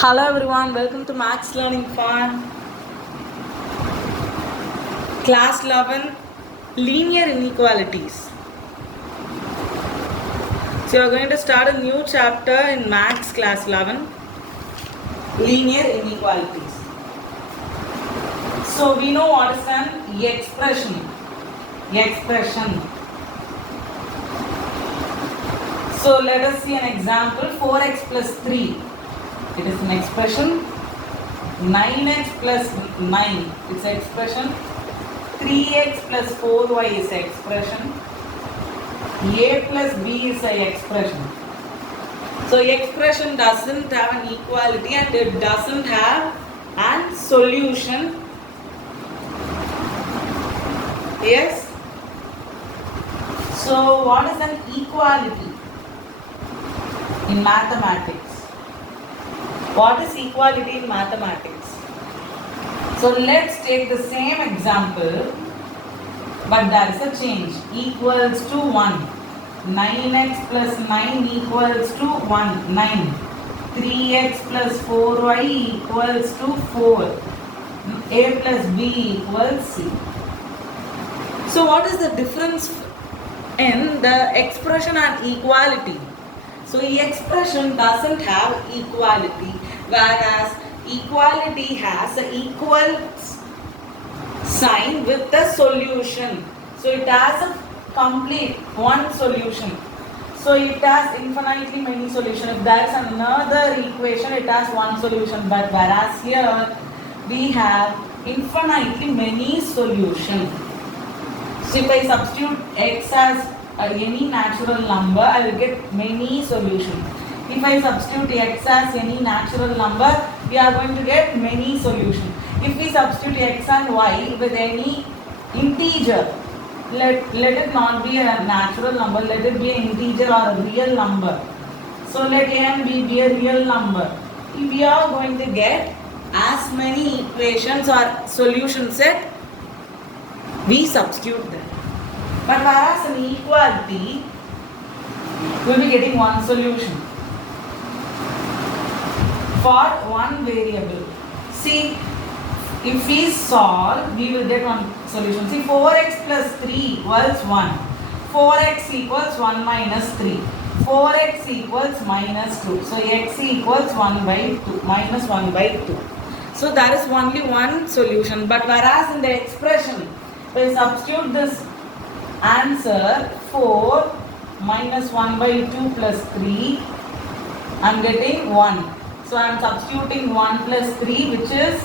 Hello everyone, welcome to Max Learning Fun. Class 11, Linear Inequalities. So you're going to start a new chapter in Max Class 11, Linear Inequalities. So we know what is an expression. So let us see an example, 4x plus 3. It is an expression. 9x plus 9 is an expression. 3x plus 4y is an expression. A plus b is an expression. So expression doesn't have an equality and it doesn't have an solution. Yes? So what is an equality in mathematics? What is equality in mathematics? So let's take the same example, but there is a change. Equals to 1. 9x plus 9 equals to 1. 9. 3x plus 4y equals to 4. A plus b equals c. So what is the difference in the expression and equality? So the expression doesn't have equality, whereas equality has an equal sign with the solution. So it has a complete one solution. So it has infinitely many solutions. If there is another equation, it has one solution. But whereas here we have infinitely many solutions. So if I substitute x as any natural number, I will get many solutions. If I substitute x as any natural number, we are going to get many solutions. If we substitute x and y with any integer, let it not be a natural number, let it be an integer or a real number. So let a and b be a real number. We are going to get as many equations or solution set, we substitute them. But whereas in equality, we will be getting one solution for one variable. See, if we solve, we will get one solution. See, 4x plus 3 equals 1. 4x equals 1 minus 3. 4x equals minus 2. So, x equals 1 by 2, minus 1 by 2. So, there is only one solution. But whereas in the expression, we substitute this answer 4 minus 1 by 2 plus 3, I am getting 1. So I am substituting 1 plus 3, which is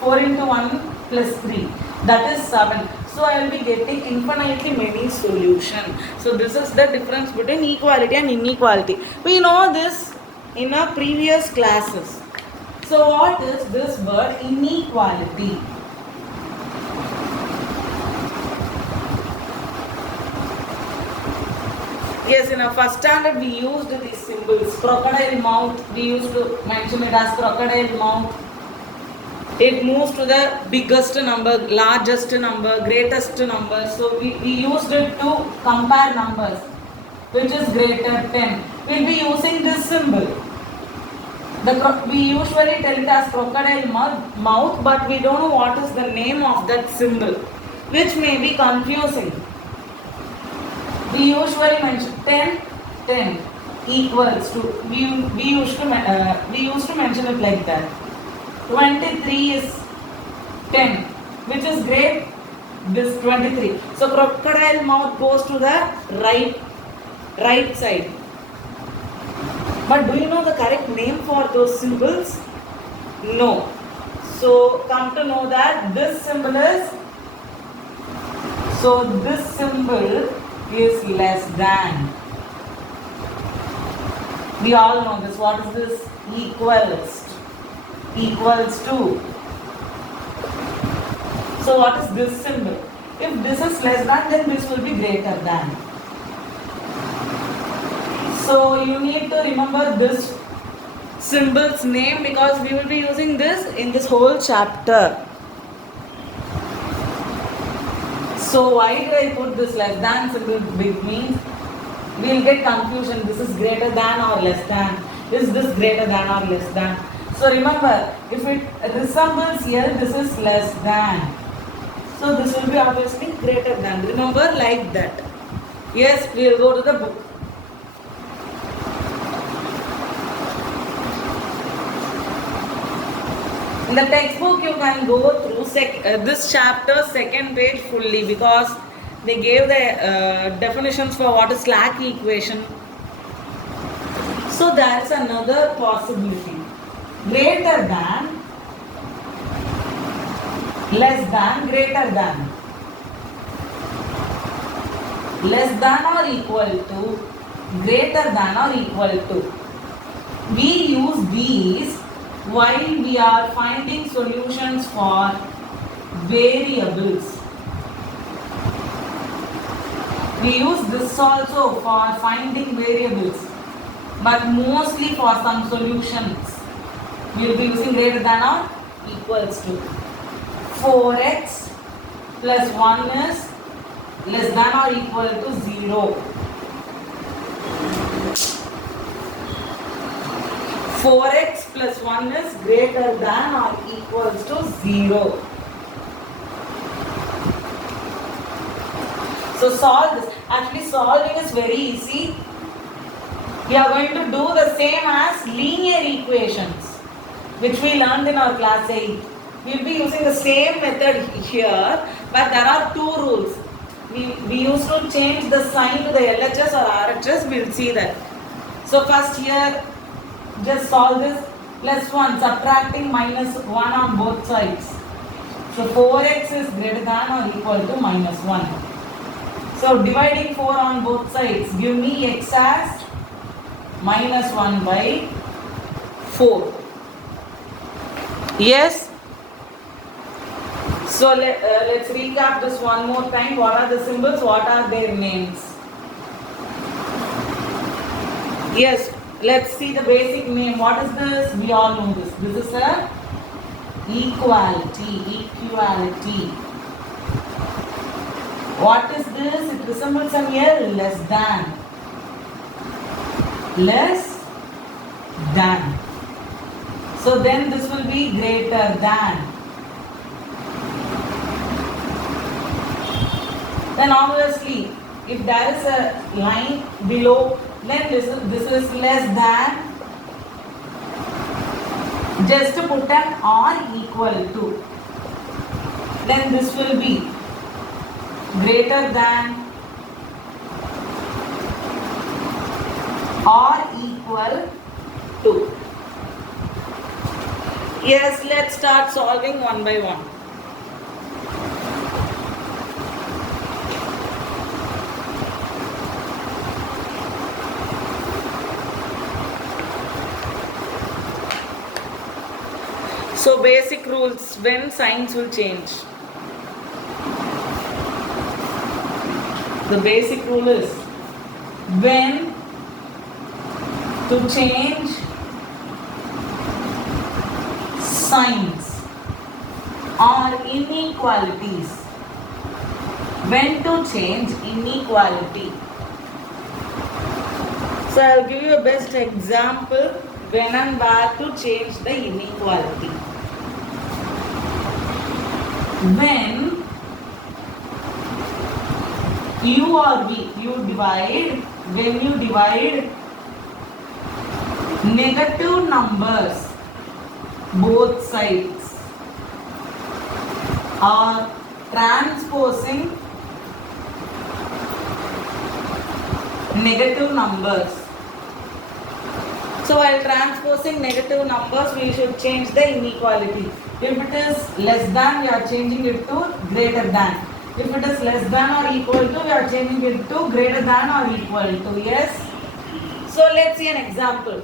4 into 1 plus 3, that is 7. So I will be getting infinitely many solutions. So this is the difference between equality and inequality. We know this in our previous classes. So what is this word inequality? Yes, in our first standard we used these symbols. Crocodile mouth, we used to mention it as crocodile mouth. It moves to the biggest number, largest number, greatest number. So we used it to compare numbers, which is greater 10. We will be using this symbol. We usually tell it as crocodile mouth, but we don't know what is the name of that symbol, which may be confusing. We usually mention 10 equals to, we used to mention it like that. 23 is 10, which is great, this 23. So crocodile mouth goes to the right side. But do you know the correct name for those symbols? No. So come to know that this symbol is, so this symbol is less than. We all know this. What is this? Equals to. So what is this symbol? If this is less than, then this will be greater than. So you need to remember this symbol's name because we will be using this in this whole chapter. So why did I put this less than symbol? Big means we will get confusion. This is greater than or less than. Is this greater than or less than? So remember, if it resembles here, this is less than. So this will be obviously greater than. Remember, like that. Yes, we will go to the book. In the textbook, you can go through this chapter, second page fully, because they gave the definitions for what is slack equation. So there is another possibility. Greater than, less than, greater than. Less than or equal to, greater than or equal to. We use these while we are finding solutions for variables. We use this also for finding variables, but mostly for some solutions. We will be using greater than or equals to. 4x plus 1 is less than or equal to 0. 4x plus 1 is greater than or equals to 0. So solve this. Actually solving is very easy. We are going to do the same as linear equations, which we learned in our class 8. We will be using the same method here, but there are two rules. We used to change the sign to the LHS or RHS. We will see that. So first here, just solve this. Plus 1, subtracting minus 1 on both sides. So 4x is greater than or equal to minus 1. So dividing 4 on both sides, give me x as minus 1 by 4. Yes? So let's recap this one more time. What are the symbols? What are their names? Yes, let's see the basic name. What is this? We all know this. This is a equality. Equality. What is this? It resembles an L. Less than. Less than. So then this will be greater than. Then obviously, if there is a line below, then this is less than. Just to put an or equal to. Then this will be greater than or equal to. Yes, let's start solving one by one. So basic rules when signs will change. The basic rule is when to change signs or inequalities. When to change inequality. So I'll give you a best example when and where to change the inequality. When u or v, when you divide negative numbers both sides or transposing negative numbers. So while transposing negative numbers, we should change the inequality. If it is less than, we are changing it to greater than. If it is less than or equal to, we are changing it to greater than or equal to. Yes? So let's see an example.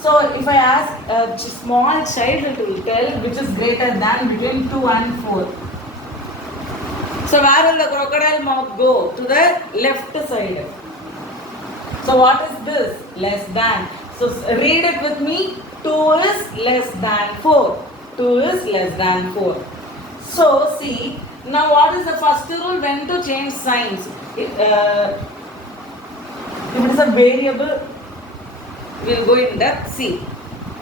So if I ask a small child, it will tell which is greater than between 2 and 4. So where will the crocodile mouth go? To the left side. So what is this? Less than. So read it with me. 2 is less than 4. 2 is less than 4. So see, now what is the first rule when to change signs? If it is a variable, we will go in depth. See,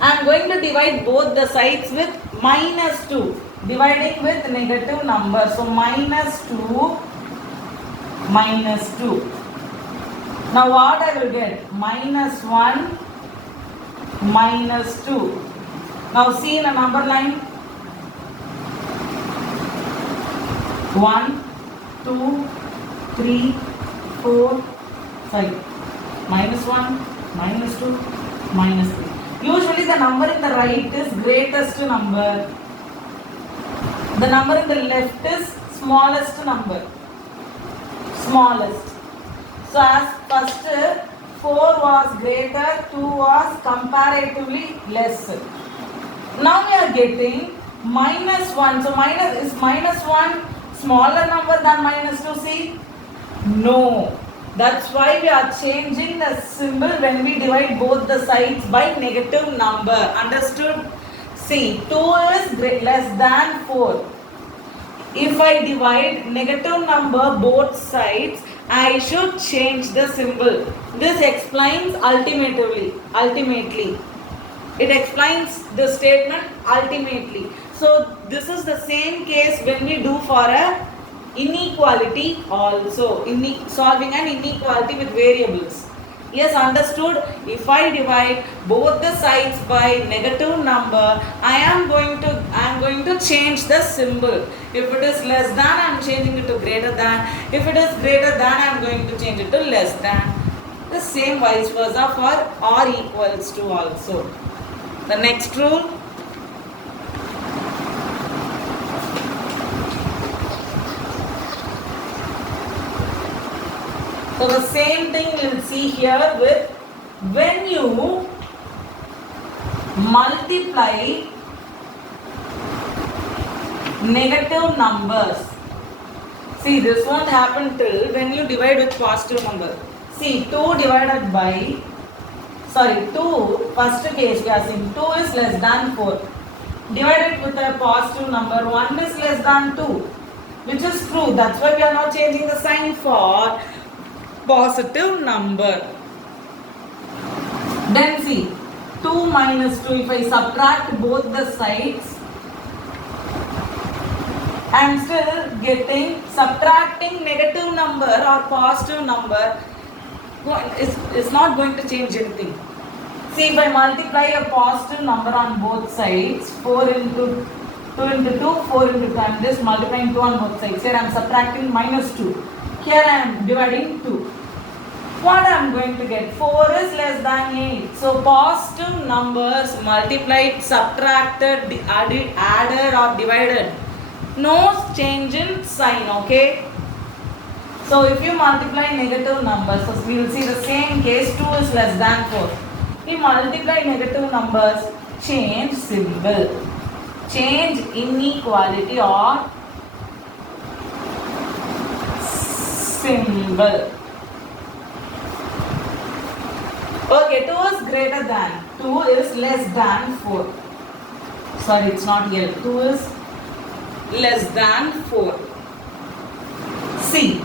I am going to divide both the sides with minus 2. Dividing with negative number. So minus 2, minus 2. Now what I will get? Minus 1, minus 2. Now see in a number line. 1, 2, 3, 4, 5. Minus 1, minus 2, minus 3. Usually the number in the right is greatest number. The number in the left is smallest number. Smallest. So as first 4 was greater, 2 was comparatively less. Now we are getting minus 1. So minus 1 smaller number than minus 2? See? No. That's why we are changing the symbol when we divide both the sides by negative number. Understood? See, 2 is less than 4. If I divide negative number both sides, I should change the symbol. This explains ultimately. It explains the statement ultimately. So this is the same case when we do for a inequality also. Solving an inequality with variables. Yes, understood? If I divide both the sides by negative number, I am going to change the symbol. If it is less than, I am changing it to greater than. If it is greater than, I am going to change it to less than. The same vice versa for or equals to also. The next rule. So the same thing you will see here with when you multiply negative numbers. See, this won't happen till when you divide with positive number. See, 2 divided by, 2, first case we are saying 2 is less than 4. Divided with a positive number, 1 is less than 2. Which is true. That's why we are now changing the sign for positive number. Then see, 2 minus 2, if I subtract both the sides, I am still subtracting negative number or positive number is not going to change anything. See, if I multiply a positive number on both sides, 4 into 2 into 2, 4 into 2, I am just multiplying 2 on both sides. Here I am subtracting minus 2. Here I am dividing 2. What I am going to get? 4 is less than 8. So positive numbers multiplied, subtracted, added or divided. No change in sign, okay? So if you multiply negative numbers, so we will see the same case, 2 is less than 4. We multiply negative numbers, change symbol. Change inequality or symbol. Okay, 2 is greater than, 2 is less than 4. Sorry, it's not L. 2 is less than 4. C.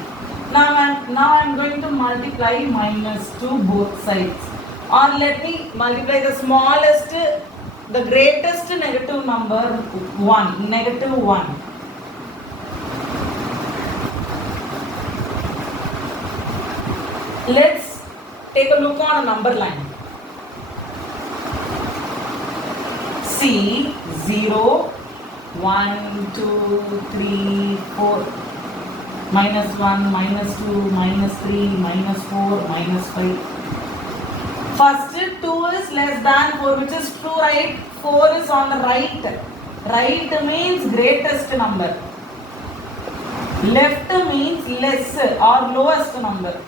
Now I am going to multiply minus 2 both sides. Or let me multiply the smallest, the greatest negative number 1, negative 1. Let's take a look on a number line. See, 0, 1, 2, 3, 4, minus 1, minus 2, minus 3, minus 4, minus 5. First 2 is less than 4, which is true, right? 4 is on the right. Right means greatest number. Left means less or lowest number.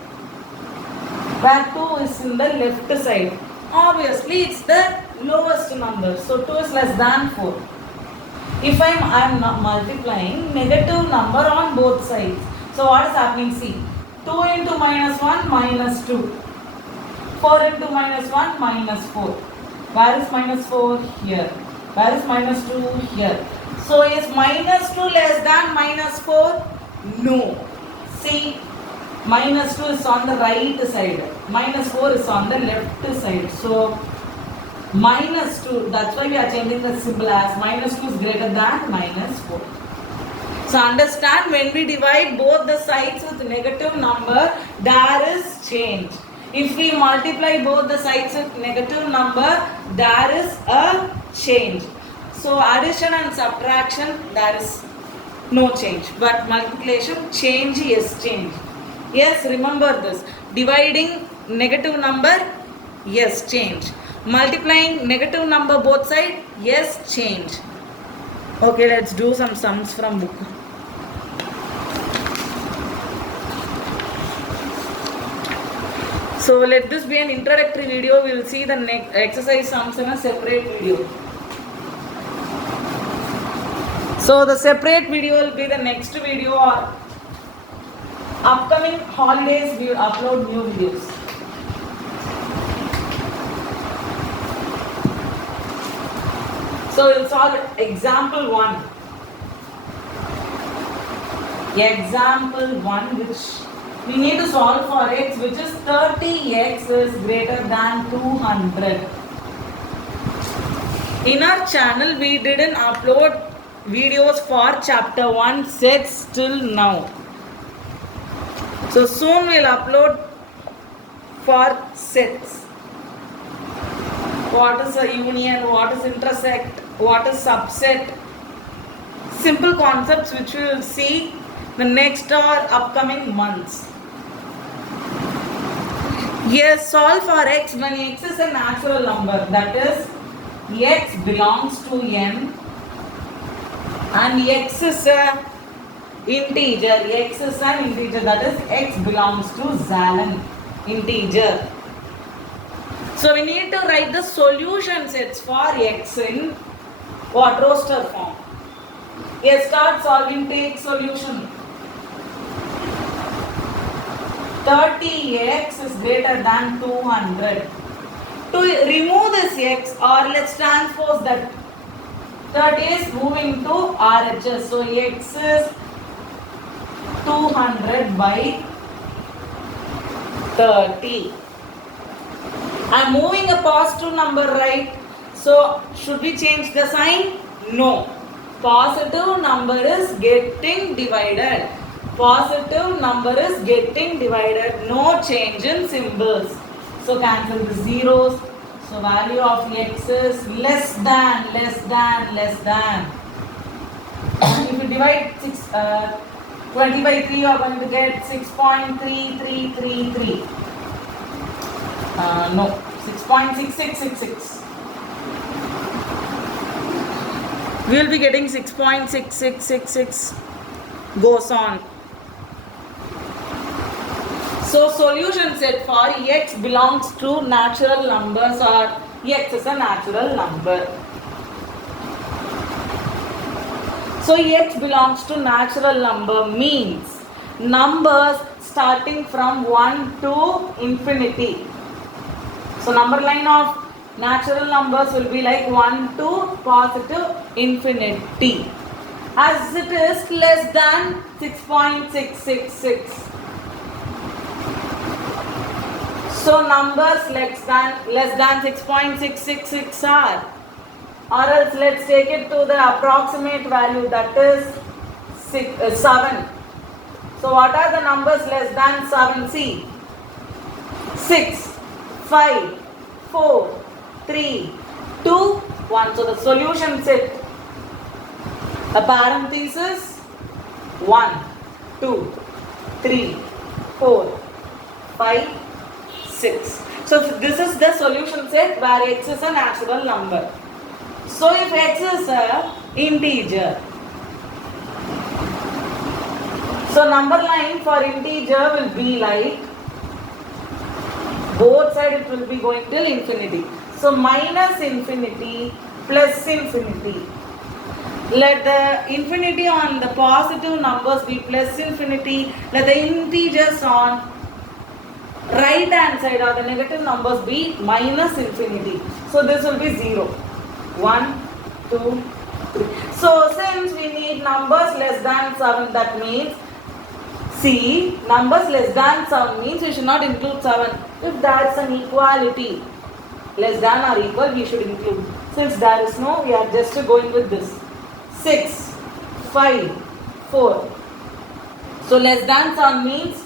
Where 2 is in the left side. Obviously, it's the lowest number. So 2 is less than 4. If I am multiplying negative number on both sides. So what is happening? See, 2 into minus 1, minus 2. 4 into minus 1, minus 4. Where is minus 4? Here. Where is minus 2? Here. So is minus 2 less than minus 4? No. See, minus 2 is on the right side. Minus 4 is on the left side. So minus 2. That's why we are changing the symbol as minus 2 is greater than minus 4. So understand, when we divide both the sides with negative number, there is change. If we multiply both the sides with negative number, there is a change. So addition and subtraction, there is no change. But multiplication, change, yes, change. Yes, remember this. Dividing negative number, yes, change. Multiplying negative number both sides, yes, change. Okay, let's do some sums from book. So let this be an introductory video. We will see the next exercise sums in a separate video. So the separate video will be the next video, or upcoming holidays we will upload new videos. So we will solve example 1. Example 1, which we need to solve for x, which is 30x is greater than 200. In our channel, we didn't upload videos for chapter 1 sets till now. So soon we'll upload for sets. What is a union, what is intersect, what is subset. Simple concepts which we will see the next or upcoming months. Yes, solve for x when x is a natural number, that is x belongs to n and x is a integer, x is an integer, that is x belongs to Zalen, integer. So we need to write the solution sets for x in what, roster form. Yes, start solving, take solution. 30x is greater than 200. To remove this x, or let's transpose that, 30 is moving to RHS. So x is 200 by 30. I'm moving a positive number, right? So should we change the sign? No. Positive number is getting divided. Positive number is getting divided. No change in symbols. So cancel the zeros. So value of x is less than. If you divide 20 by 3, you are going to get 6.3333. No, 6.6666. We will be getting 6.6666. Goes on. So solution set for x belongs to natural numbers, or x is a natural number. So x belongs to natural number means numbers starting from 1 to infinity. So number line of natural numbers will be like 1 to positive infinity. As it is less than 6.666. So numbers less than 6.666 are, or else let's take it to the approximate value, that is 7. So what are the numbers less than 7? See, 6, 5, 4, 3, 2, 1. So the solution set, a parenthesis, 1, 2, 3, 4, 5, 6. So this is the solution set where x is a natural number. So if x is a integer, so number line for integer will be like, both sides it will be going till infinity. So minus infinity plus infinity. Let the infinity on the positive numbers be plus infinity. Let the integers on right hand side or the negative numbers be minus infinity. So this will be 0. 1, 2, 3. So since we need numbers less than 7, that means, see, numbers less than 7 means we should not include 7. If that's an equality, less than or equal, we should include. Since there is no, we are just going with this. 6, 5, 4. So less than sign means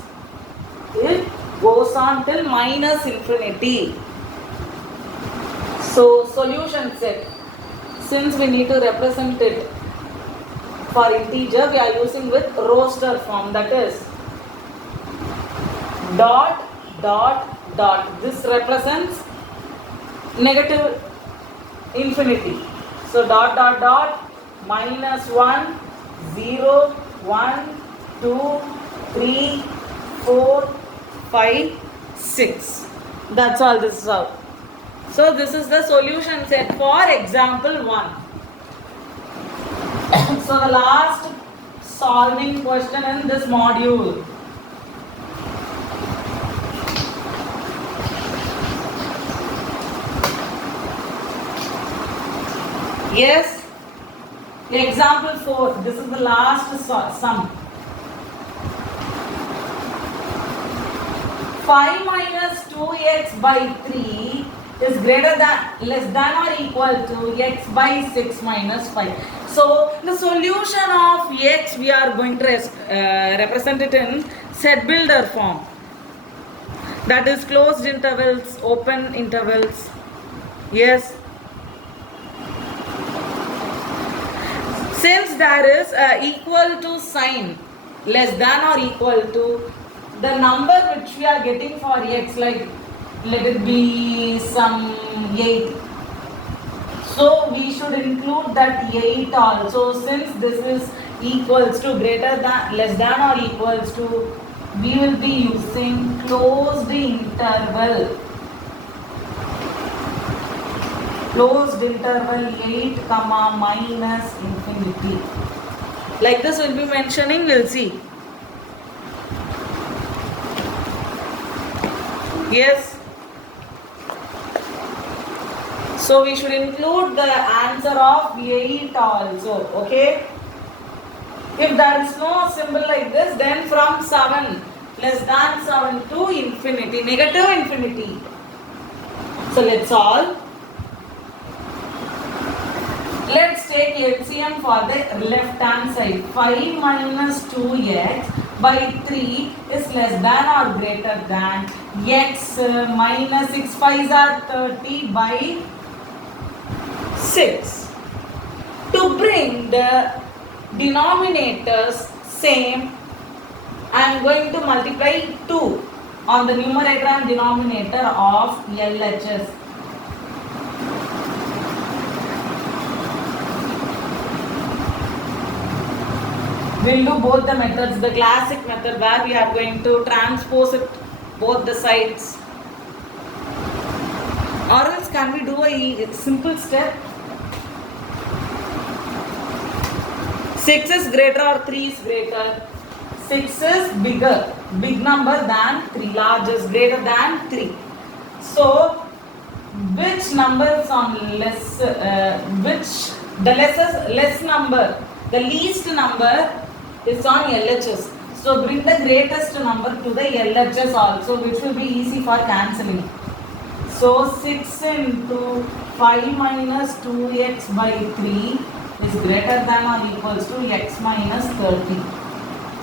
it goes on till minus infinity. So solution set. Since we need to represent it for integer, we are using with roster form, that is dot dot dot. This represents negative infinity. So dot dot dot minus 1, 0, 1, 2, 3, 4, 5, 6. That's all this is out. So this is the solution set for example 1. So the last solving question in this module. Yes, example 4. This is the last sum. 5 minus 2x by 3 is greater than, less than or equal to x by 6 minus 5. So the solution of x we are going to represent it in set builder form. That is closed intervals, open intervals. Yes. Since there is equal to sign, less than or equal to, the number which we are getting for x, like let it be some 8. So we should include that 8 also. Since this is equals to greater than, less than or equals to, we will be using closed interval. Closed interval 8 comma minus infinity. Like this we'll be mentioning, we'll see. Yes. So we should include the answer of 8 also. Okay. If there is no symbol like this, then from 7, less than 7 to infinity, negative infinity. So let's solve. Let's take LCM for the left hand side. 5 minus 2x by 3 is less than or greater than x minus 6 5s are 30 by 6. To bring the denominators same, I am going to multiply 2 on the numerator and denominator of LHS. We'll do both the methods, the classic method where we are going to transpose it both the sides. Or else can we do a simple step? 6 is greater or 3 is greater? 6 is bigger, big number than 3, largest, greater than 3. So, which number is on less, less number, the least number is on LHS. So bring the greatest number to the LHS also, which will be easy for cancelling. So 6 into 5 minus 2x by 3 is greater than or equals to x minus 30.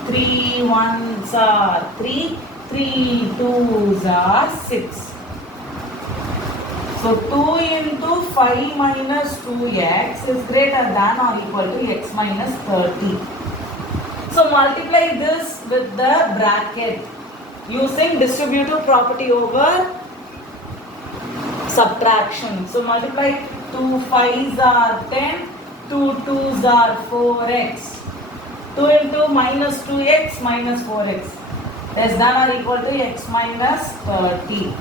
3 1s are 3, 3 2s are 6. So 2 into 5 minus 2x is greater than or equal to x minus 30. So multiply this with the bracket using distributive property over subtraction. So multiply 2 5s are 10, 2 2s are 4x. 2 into minus 2x minus 4x less than or equal to x minus 30.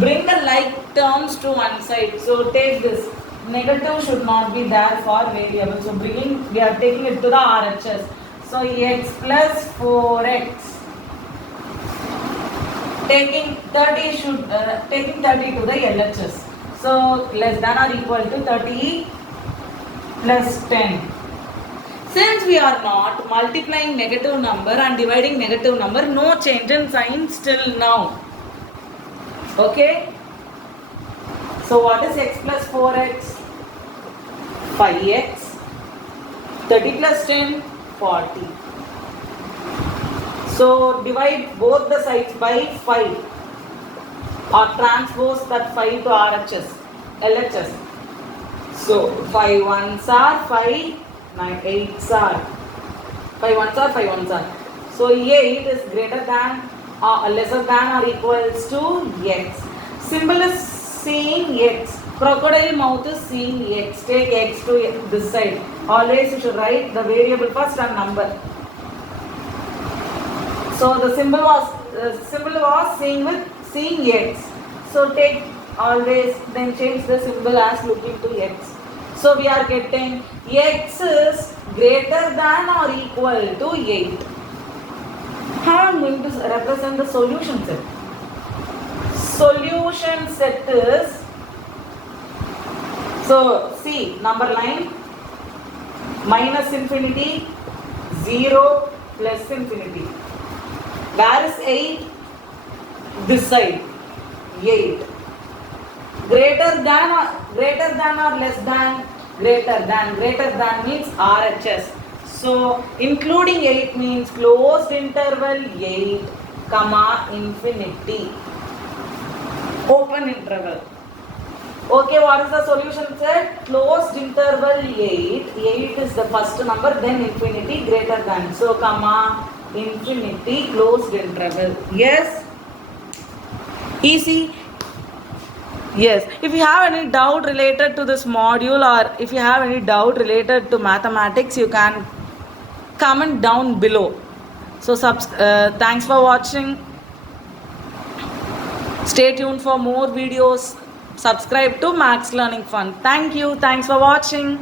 Bring the like terms to one side. So take this. Negative should not be there for variable. So we are taking it to the RHS. So x plus 4x. Taking 30 to the LHS. So less than or equal to 30 plus 10. Since we are not multiplying negative number and dividing negative number, no change in sign still now. Okay. So what is x plus 4x? 5x. 30 plus 10, 40. So divide both the sides by 5 or transpose that 5 to RHS, LHS. So 5 ones are 5, 9 8s are 5 ones are 5 ones are. So 8 is greater than or lesser than or equals to x. Symbol is seeing x. Crocodile mouth is seeing x. Take x to this side. Always you should write the variable first and number. So the symbol was seeing x. So take always then change the symbol as looking to x. So we are getting x is greater than or equal to 8. How I am going to represent the solution set? Solution set is, so see number line, minus infinity, 0 plus infinity. Where is 8? This side, 8. Greater than or less than? Greater than means RHS. So including 8 means closed interval 8, comma infinity. Open interval. Okay, what is the solution set? Closed interval 8. 8 is the first number, then infinity greater than. So comma infinity closed interval. Yes? Easy? Yes. If you have any doubt related to this module or if you have any doubt related to mathematics, you can comment down below. So thanks for watching. Stay tuned for more videos. Subscribe to Max Learning Fun. Thank you. Thanks for watching.